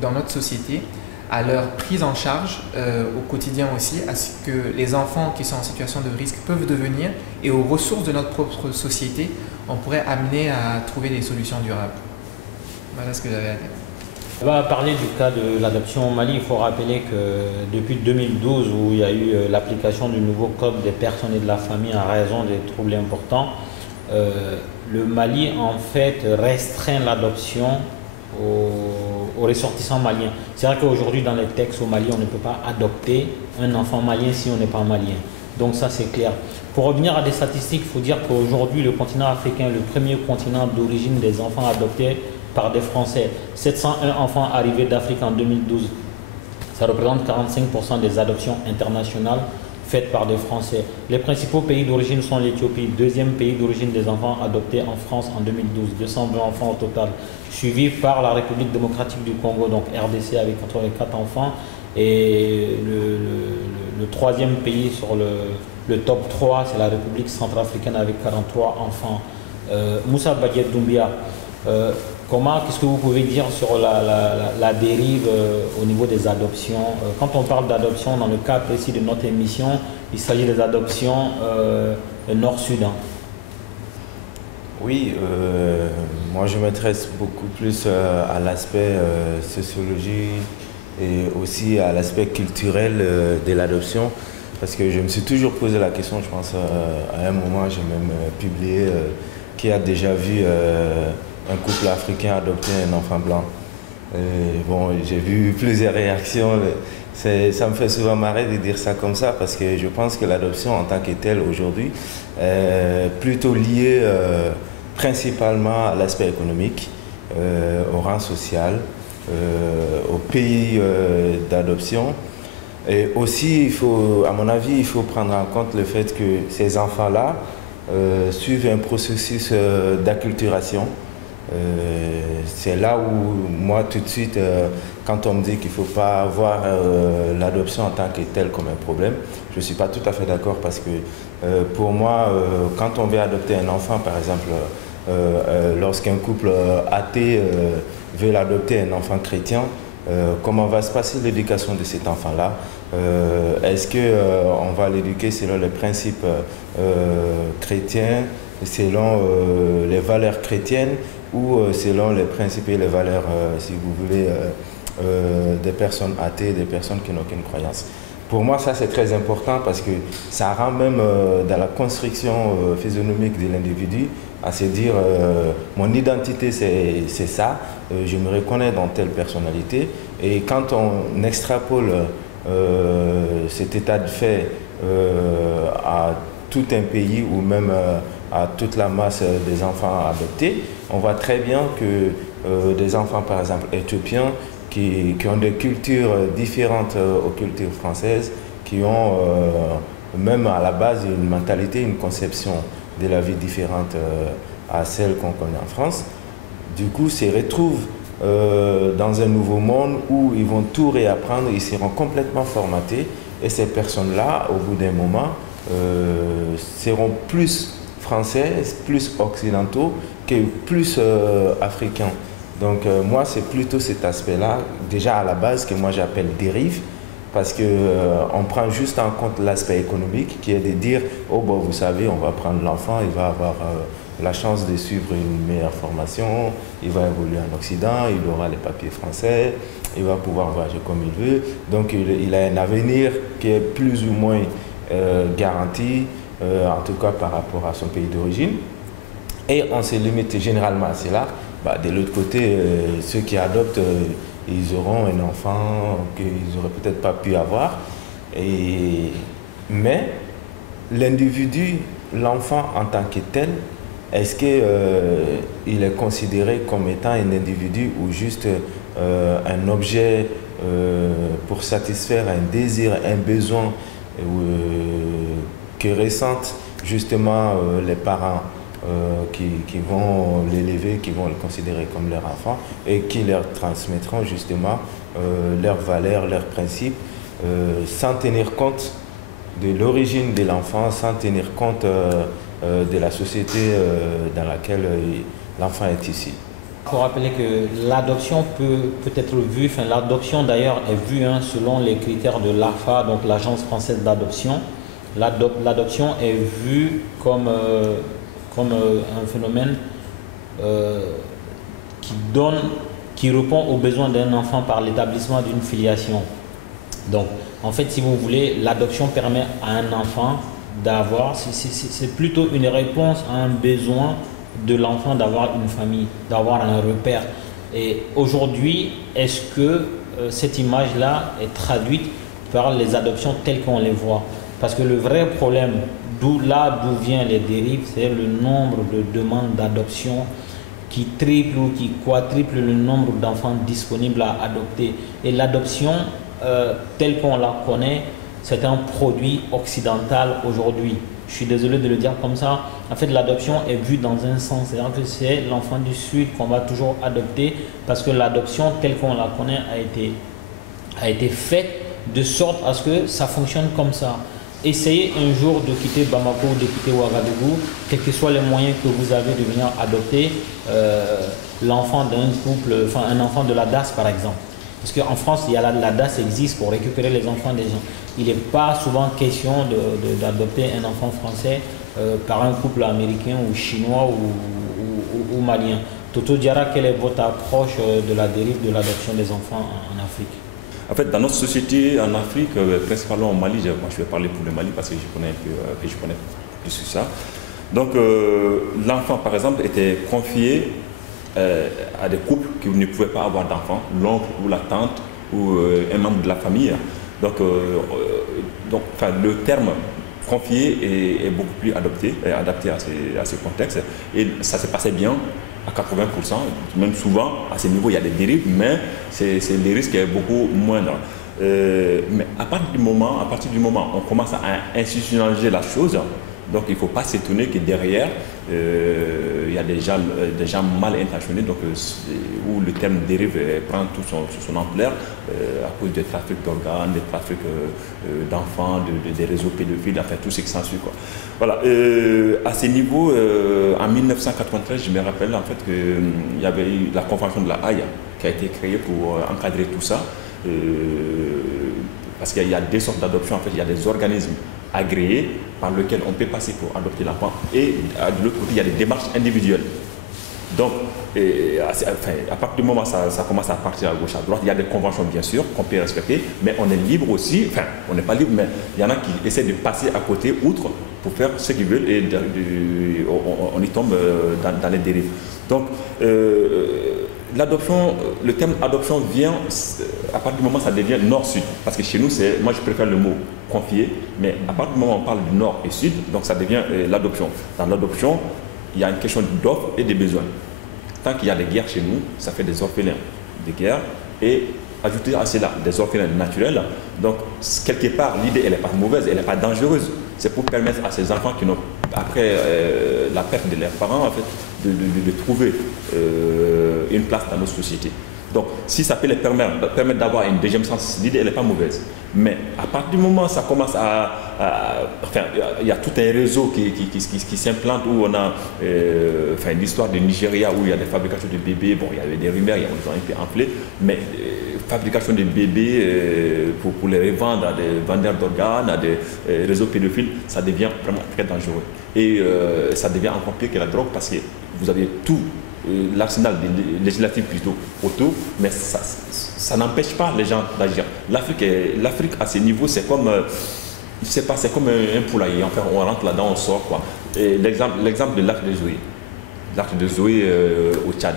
dans notre société, à leur prise en charge au quotidien aussi, à ce que les enfants qui sont en situation de risque peuvent devenir et aux ressources de notre propre société, on pourrait amener à trouver des solutions durables. Voilà ce que j'avais à dire. On va parler du cas de l'adoption au Mali. Il faut rappeler que depuis 2012, où il y a eu l'application du nouveau code des personnes et de la famille en raison des troubles importants, le Mali en fait restreint l'adoption aux ressortissants maliens. C'est vrai qu'aujourd'hui dans les textes au Mali, on ne peut pas adopter un enfant malien si on n'est pas malien. Donc ça c'est clair. Pour revenir à des statistiques, il faut dire qu'aujourd'hui le continent africain est le premier continent d'origine des enfants adoptés par des Français. 701 enfants arrivés d'Afrique en 2012. Ça représente 45% des adoptions internationales faites par des Français. Les principaux pays d'origine sont l'Éthiopie, deuxième pays d'origine des enfants adoptés en France en 2012, 220 enfants au total, suivi par la République démocratique du Congo, donc RDC avec 84 enfants, et le troisième pays sur le top 3, c'est la République centrafricaine avec 43 enfants. Moussa Baguette Doumbia, qu'est-ce que vous pouvez dire sur la dérive au niveau des adoptions? Quand on parle d'adoption, dans le cas précis de notre émission, il s'agit des adoptions nord-sud. Oui, moi je m'intéresse beaucoup plus à l'aspect sociologie et aussi à l'aspect culturel de l'adoption, parce que je me suis toujours posé la question, je pense à un moment j'ai même publié qui a déjà vu un couple africain adopter un enfant blanc. Bon, j'ai vu plusieurs réactions. Ça me fait souvent marrer de dire ça comme ça parce que je pense que l'adoption en tant que telle aujourd'hui est plutôt liée principalement à l'aspect économique, au rang social, au pays d'adoption. Et aussi, à mon avis, il faut prendre en compte le fait que ces enfants-là suivent un processus d'acculturation. C'est là où moi tout de suite, quand on me dit qu'il ne faut pas voir l'adoption en tant que telle comme un problème, je ne suis pas tout à fait d'accord parce que pour moi, quand on veut adopter un enfant, par exemple, lorsqu'un couple athée veut adopter un enfant chrétien, comment va se passer l'éducation de cet enfant-là? Est-ce qu'on va l'éduquer selon les principes chrétiens, selon les valeurs chrétiennes ou selon les principes et les valeurs, si vous voulez, des personnes athées, des personnes qui n'ont aucune croyance? Pour moi, ça c'est très important parce que ça rend même dans la construction physionomique de l'individu à se dire mon identité c'est ça, je me reconnais dans telle personnalité. Et quand on extrapole cet état de fait à tout un pays ou même à toute la masse des enfants adoptés, on voit très bien que des enfants par exemple éthiopiens qui ont des cultures différentes aux cultures françaises, qui ont même à la base une mentalité, une conception de la vie différente à celle qu'on connaît en France, du coup se retrouvent dans un nouveau monde où ils vont tout réapprendre, ils seront complètement formatés et ces personnes-là, au bout d'un moment, seront plus français, plus occidentaux que plus africains. Donc moi, c'est plutôt cet aspect-là, déjà à la base, que moi j'appelle dérive, parce qu'on prend juste en compte l'aspect économique, qui est de dire, oh bon, vous savez, on va prendre l'enfant, il va avoir la chance de suivre une meilleure formation, il va évoluer en Occident, il aura les papiers français, il va pouvoir voyager comme il veut. Donc il a un avenir qui est plus ou moins garanti, en tout cas par rapport à son pays d'origine. Et on se limite généralement à cela. Bah, de l'autre côté, ceux qui adoptent, ils auront un enfant qu'ils n'auraient peut-être pas pu avoir. Mais l'individu, l'enfant en tant que tel, est-ce qu'il est considéré comme étant un individu ou juste un objet pour satisfaire un désir, un besoin que ressentent justement les parents qui vont l'élever, qui vont le considérer comme leur enfant et qui leur transmettront justement leurs valeurs, leurs principes, sans tenir compte de l'origine de l'enfant, sans tenir compte de la société dans laquelle l'enfant est issu. Il faut rappeler que l'adoption peut être vue, l'adoption d'ailleurs est vue selon les critères de l'AFA, donc l'Agence française d'adoption. L'adoption est vue comme un phénomène qui répond aux besoins d'un enfant par l'établissement d'une filiation. Donc, en fait, si vous voulez, l'adoption permet à un enfant d'avoir, c'est plutôt une réponse à un besoin de l'enfant d'avoir une famille, d'avoir un repère. Et aujourd'hui, est-ce que cette image-là est traduite par les adoptions telles qu'on les voit? Parce que le vrai problème, d'où viennent les dérives, c'est le nombre de demandes d'adoption qui triple ou qui quadruple le nombre d'enfants disponibles à adopter. Et l'adoption, telle qu'on la connaît, c'est un produit occidental aujourd'hui. Je suis désolé de le dire comme ça. En fait, l'adoption est vue dans un sens. C'est-à-dire que c'est l'enfant du Sud qu'on va toujours adopter parce que l'adoption, telle qu'on la connaît, a été faite de sorte à ce que ça fonctionne comme ça. Essayez un jour de quitter Bamako ou de quitter Ouagadougou, quels que soient les moyens que vous avez de venir adopter l'enfant d'un couple, enfin un enfant de la DAS par exemple. Parce qu'en France, il y a la DAS existe pour récupérer les enfants des gens. Il n'est pas souvent question d'adopter un enfant français par un couple américain ou chinois ou malien. Toto Diarra, quelle est votre approche de la dérive de l'adoption des enfants en Afrique? En fait, dans notre société en Afrique, principalement au Mali, moi je vais parler pour le Mali parce que je connais un peu, je connais plus sur ça. Donc l'enfant, par exemple, était confié à des couples qui ne pouvaient pas avoir d'enfants, l'oncle ou la tante ou un membre de la famille. Donc, le terme confié est beaucoup plus adapté à ce contexte. Et ça se passait bien à 80%, même souvent à ce niveau il y a des dérives, mais les risques est beaucoup moindre. Mais à partir du moment où on commence à institutionnaliser la chose, donc il ne faut pas s'étonner que derrière, il y a des gens mal intentionnés, donc, où le terme dérive prend toute son ampleur à cause du trafic d'organes, du trafic d'enfants, des réseaux pédophiles, enfin tout ce qui s'ensuit. Voilà. À ce niveau, en 1993, je me rappelle en fait qu'il y avait eu la Convention de la Haye qui a été créée pour encadrer tout ça. Parce qu'il y a des sortes d'adoption, en fait, il y a des organismes agréés par lesquels on peut passer pour adopter l'enfant et de l'autre côté il y a des démarches individuelles. Donc à partir du moment où ça commence à partir à gauche à droite, il y a des conventions bien sûr qu'on peut respecter, mais on est libre aussi, enfin on n'est pas libre, mais il y en a qui essaient de passer à côté, outre, pour faire ce qu'ils veulent et on y tombe dans les dérives. Donc l'adoption, le terme adoption vient, à partir du moment où ça devient nord-sud, parce que chez nous, moi je préfère le mot confier, mais à partir du moment où on parle du nord et sud, donc ça devient l'adoption. Dans l'adoption, il y a une question d'offre et de besoins. Tant qu'il y a des guerres chez nous, ça fait des orphelins de guerre et ajouter à cela des orphelins naturels. Donc quelque part, l'idée elle n'est pas mauvaise, elle n'est pas dangereuse. C'est pour permettre à ces enfants qui n'ont, après la perte de leurs parents, en fait, de trouver une place dans notre société. Donc, si ça peut les permettre d'avoir une deuxième chance, l'idée elle n'est pas mauvaise. Mais à partir du moment où ça commence enfin, il y a tout un réseau qui s'implante où on a l'histoire du Nigeria où il y a des fabrications de bébés, bon, il y avait des rumeurs, ils ont un peu enflé, mais fabrication de bébés pour les revendre à des vendeurs d'organes, à des réseaux pédophiles, ça devient vraiment très dangereux. Et ça devient encore pire que la drogue parce que vous avez tout l'arsenal législatif plutôt autour, mais ça n'empêche pas les gens d'agir. L'Afrique à ce niveau, c'est comme, je sais pas, c'est comme un poulailler. Enfin, on rentre là-dedans, on sort quoi. L'exemple de l'arc de Zoé, l'arc de Zoé au Tchad.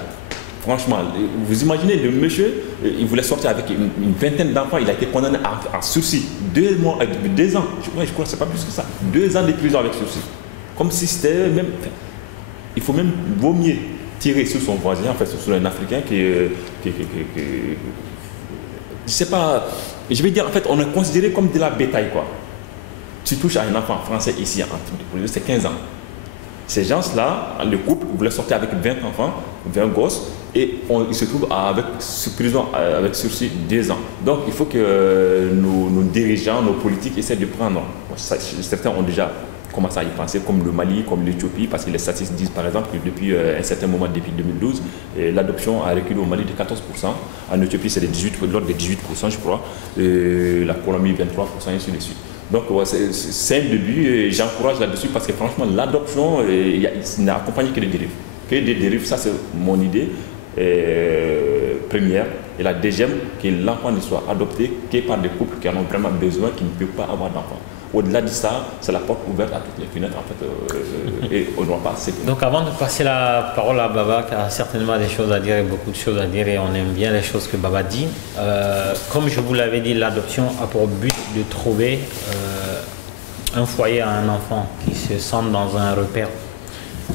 Franchement, vous imaginez le monsieur, il voulait sortir avec une vingtaine d'enfants, il a été condamné à sursis, 2 mois, 2 ans. Je crois que c'est pas plus que ça, 2 ans de prison avec sursis. Comme si c'était même, il faut même vaut mieux tirer sur son voisin, en fait, sur un Africain je sais pas, je vais dire, en fait, on est considéré comme de la bétail, quoi. Tu touches à un enfant français ici, c'est 15 ans. Ces gens-là, le couple voulait sortir avec 20 enfants, 20 gosses, et ils se trouvent avec prison avec sursis 2 ans. Donc, il faut que nos dirigeants, nos politiques essaient de prendre. Certains ont déjà commencé à y penser, comme le Mali, comme l'Éthiopie, parce que les statistiques disent par exemple que depuis un certain moment, depuis 2012, l'adoption a reculé au Mali de 14%. En Éthiopie, c'est de l'ordre de 18%, je crois. La Colombie, 23%, et ainsi de suite. Donc, c'est un début et j'encourage là-dessus parce que franchement, l'adoption n'a accompagné que des dérives. Que des dérives, ça c'est mon idée première. Et la deuxième, que l'enfant ne soit adopté que par des couples qui en ont vraiment besoin, qui ne peuvent pas avoir d'enfant. Au-delà de ça, c'est la porte ouverte à toutes les fenêtres, en fait, et on ne doit pas s'étonner. Donc avant de passer la parole à Baba, qui a certainement des choses à dire et beaucoup de choses à dire, et on aime bien les choses que Baba dit, comme je vous l'avais dit, l'adoption a pour but de trouver un foyer à un enfant qui se sente dans un repère.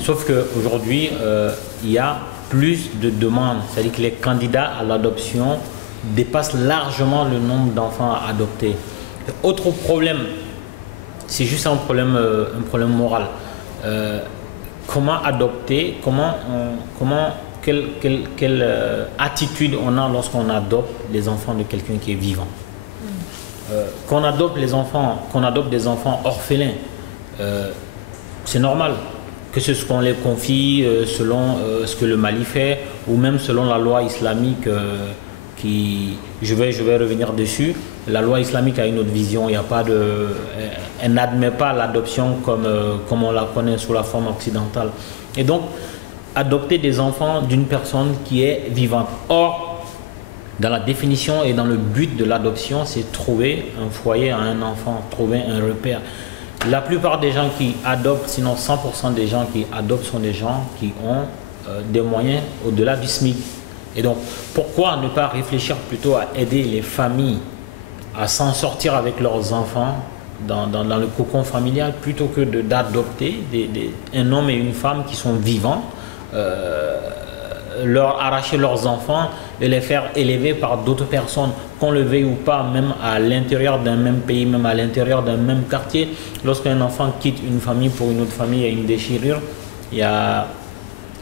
Sauf qu'aujourd'hui, il y a plus de demandes. C'est-à-dire que les candidats à l'adoption dépassent largement le nombre d'enfants à adopter. Autre problème, c'est juste un problème moral. Comment adopter, quelle attitude on a lorsqu'on adopte les enfants de quelqu'un qui est vivant. Qu'on adopte des enfants orphelins, c'est normal que ce qu'on les confie selon ce que le Mali fait ou même selon la loi islamique je vais revenir dessus. La loi islamique a une autre vision. Elle n'admet pas l'adoption comme on la connaît sous la forme occidentale. Et donc, adopter des enfants d'une personne qui est vivante. Or, dans la définition et dans le but de l'adoption, c'est trouver un foyer à un enfant, trouver un repère. La plupart des gens qui adoptent, sinon 100% des gens qui adoptent sont des gens qui ont des moyens au-delà du SMIC. Et donc, pourquoi ne pas réfléchir plutôt à aider les familles à s'en sortir avec leurs enfants dans le cocon familial plutôt que d'adopter un homme et une femme qui sont vivants, leur arracher leurs enfants et les faire élever par d'autres personnes, qu'on le veuille ou pas, même à l'intérieur d'un même pays, même à l'intérieur d'un même quartier. Lorsqu'un enfant quitte une famille pour une autre famille, il y a une déchirure, il y a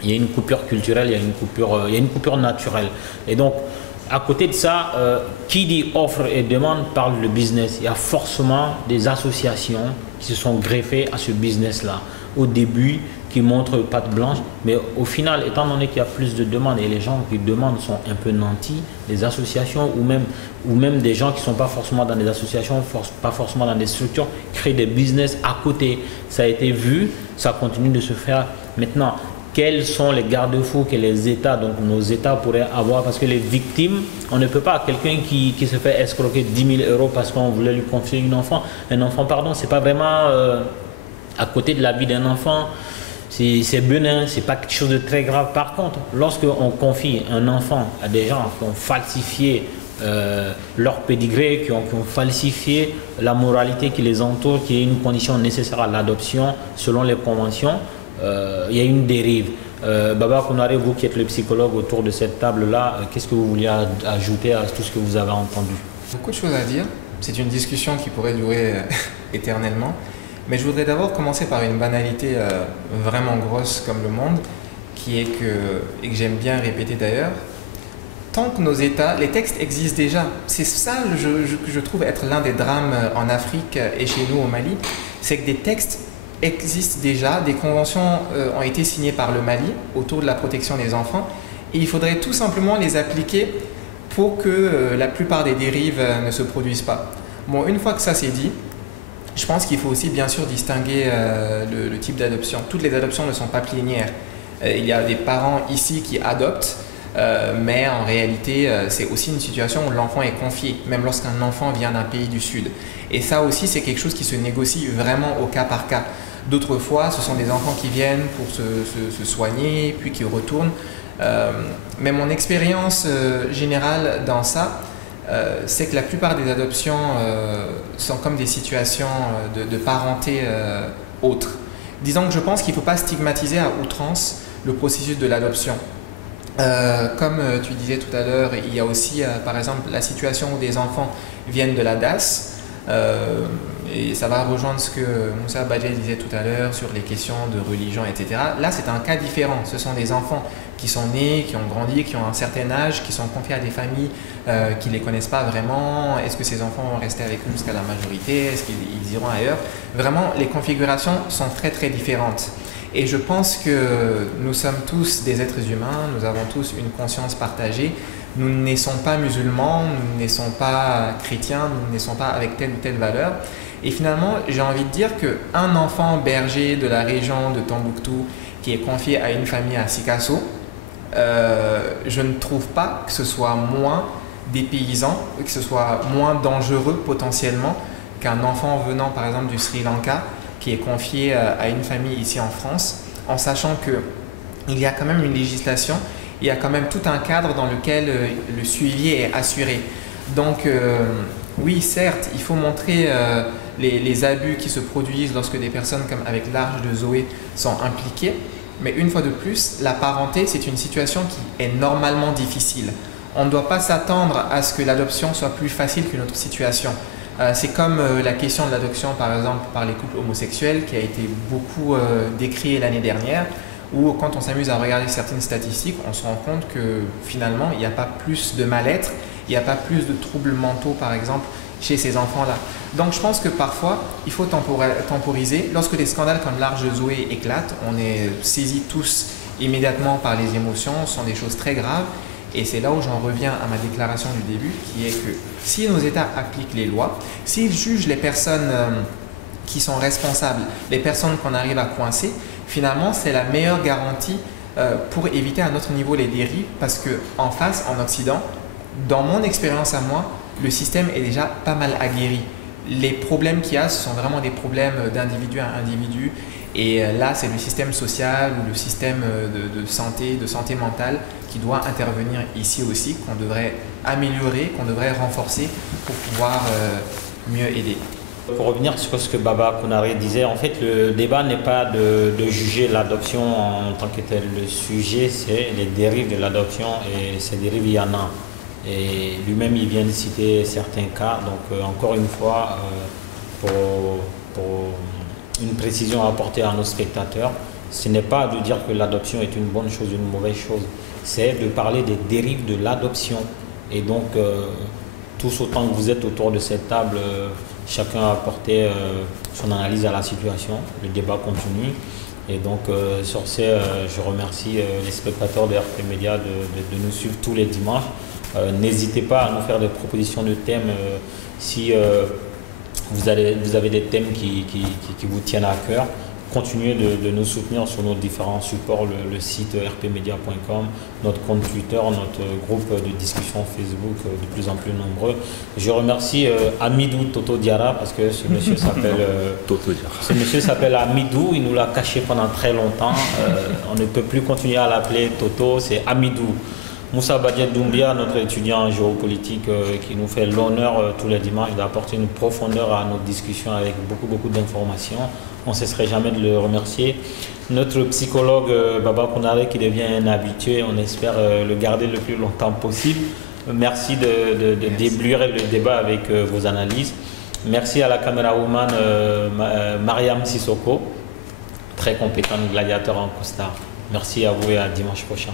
une coupure culturelle, il y a une coupure naturelle. Et donc, à côté de ça, qui dit offre et demande parle de business. Il y a forcément des associations qui se sont greffées à ce business-là. Au début, qui montrent patte blanche, mais au final, étant donné qu'il y a plus de demandes et les gens qui demandent sont un peu nantis, les associations ou même des gens qui ne sont pas forcément dans des associations, pas forcément dans des structures, créent des business à côté. Ça a été vu, ça continue de se faire. Maintenant, quels sont les garde-fous que les États, donc nos États pourraient avoir? Parce que les victimes, on ne peut pas, quelqu'un qui se fait escroquer 10 000 € parce qu'on voulait lui confier un enfant, pardon, c'est pas vraiment à côté de la vie d'un enfant, c'est bénin, c'est pas quelque chose de très grave. Par contre, lorsqu'on confie un enfant à des gens qui ont falsifié leur pédigré, qui ont falsifié la moralité qui les entoure, qui est une condition nécessaire à l'adoption selon les conventions, il y a une dérive. Baba Kounare, vous qui êtes le psychologue autour de cette table-là, qu'est-ce que vous vouliez ajouter à tout ce que vous avez entendu? Beaucoup de choses à dire. C'est une discussion qui pourrait durer éternellement. Mais je voudrais d'abord commencer par une banalité vraiment grosse comme le monde, et que j'aime bien répéter d'ailleurs. Tant que nos États, les textes existent déjà. C'est ça, je trouve, être l'un des drames en Afrique et chez nous au Mali. C'est que des textes existent déjà, des conventions ont été signées par le Mali autour de la protection des enfants et il faudrait tout simplement les appliquer pour que la plupart des dérives ne se produisent pas. Bon, une fois que ça c'est dit, je pense qu'il faut aussi bien sûr distinguer le type d'adoption. Toutes les adoptions ne sont pas plénières. Il y a des parents ici qui adoptent, mais en réalité c'est aussi une situation où l'enfant est confié, même lorsqu'un enfant vient d'un pays du Sud. Et ça aussi c'est quelque chose qui se négocie vraiment au cas par cas. D'autres fois, ce sont des enfants qui viennent pour se soigner, puis qui retournent. Mais mon expérience générale dans ça, c'est que la plupart des adoptions sont comme des situations de parenté autre. Disons que je pense qu'il ne faut pas stigmatiser à outrance le processus de l'adoption. Comme tu disais tout à l'heure, il y a aussi par exemple la situation où des enfants viennent de la DAS. Et ça va rejoindre ce que Moussa Badje disait tout à l'heure sur les questions de religion, etc. Là, c'est un cas différent. Ce sont des enfants qui sont nés, qui ont grandi, qui ont un certain âge, qui sont confiés à des familles qui ne les connaissent pas vraiment. Est-ce que ces enfants vont rester avec eux jusqu'à la majorité? Est-ce qu'ils iront ailleurs? Vraiment, les configurations sont très très différentes. Et je pense que nous sommes tous des êtres humains, nous avons tous une conscience partagée. Nous ne naissons pas musulmans, nous ne naissons pas chrétiens, nous ne naissons pas avec telle ou telle valeur. Et finalement, j'ai envie de dire qu'un enfant berger de la région de Tombouctou qui est confié à une famille à Sikasso, je ne trouve pas que ce soit moins dépaysant, que ce soit moins dangereux potentiellement qu'un enfant venant par exemple du Sri Lanka qui est confié à une famille ici en France, en sachant qu'il y a quand même une législation, il y a quand même tout un cadre dans lequel le suivi est assuré. Donc oui, certes, il faut montrer les abus qui se produisent lorsque des personnes comme avec l'Arche de Zoé sont impliquées, Mais une fois de plus, la parenté, c'est une situation qui est normalement difficile. On ne doit pas s'attendre à ce que l'adoption soit plus facile qu'une autre situation. C'est comme la question de l'adoption, par exemple, par les couples homosexuels, qui a été beaucoup décriée l'année dernière, où quand on s'amuse à regarder certaines statistiques, on se rend compte que finalement, il n'y a pas plus de mal-être, il n'y a pas plus de troubles mentaux, par exemple, chez ces enfants-là. Donc je pense que parfois, il faut temporiser. Lorsque des scandales comme l'Arche de Zoé éclatent, on est saisis tous immédiatement par les émotions, ce sont des choses très graves. Et c'est là où j'en reviens à ma déclaration du début, qui est que si nos États appliquent les lois, s'ils jugent les personnes qui sont responsables, les personnes qu'on arrive à coincer, finalement c'est la meilleure garantie pour éviter à notre niveau les dérives, parce qu'en face, en Occident, dans mon expérience à moi, le système est déjà pas mal aguerri. Les problèmes qu'il y a, ce sont vraiment des problèmes d'individu à individu. Et là, c'est le système social ou le système de santé mentale qui doit intervenir ici aussi, qu'on devrait améliorer, qu'on devrait renforcer pour pouvoir mieux aider. Pour revenir sur ce que Baba Konaré disait, en fait, le débat n'est pas de juger l'adoption en tant que tel. Le sujet, c'est les dérives de l'adoption, et ces dérives, il y en a. Et lui-même, il vient de citer certains cas. Donc, encore une fois, pour une précision à apporter à nos spectateurs, ce n'est pas de dire que l'adoption est une bonne chose ou une mauvaise chose. C'est de parler des dérives de l'adoption. Et donc, tous autant que vous êtes autour de cette table, chacun a apporté son analyse à la situation. Le débat continue. Et donc, sur ce, je remercie les spectateurs de RP Média de nous suivre tous les dimanches. N'hésitez pas à nous faire des propositions de thèmes si vous avez des thèmes qui vous tiennent à cœur. Continuez de nous soutenir sur nos différents supports, le site rpmedia.com, notre compte Twitter, notre groupe de discussion Facebook de plus en plus nombreux. Je remercie Amidou Toto Diarra, parce que ce monsieur s'appelle Toto Diarra. Ce monsieur s'appelle Amidou, il nous l'a caché pendant très longtemps. On ne peut plus continuer à l'appeler Toto, c'est Amidou. Moussa Badiet Doumbia, notre étudiant en géopolitique, qui nous fait l'honneur tous les dimanches d'apporter une profondeur à nos discussions avec beaucoup d'informations. On ne cesserait jamais de le remercier. Notre psychologue Baba Konaré, qui devient un habitué, on espère le garder le plus longtemps possible. Merci de débluer le débat avec vos analyses. Merci à la camérawoman Mariam Sissoko, très compétente gladiateur en costard. Merci à vous et à dimanche prochain.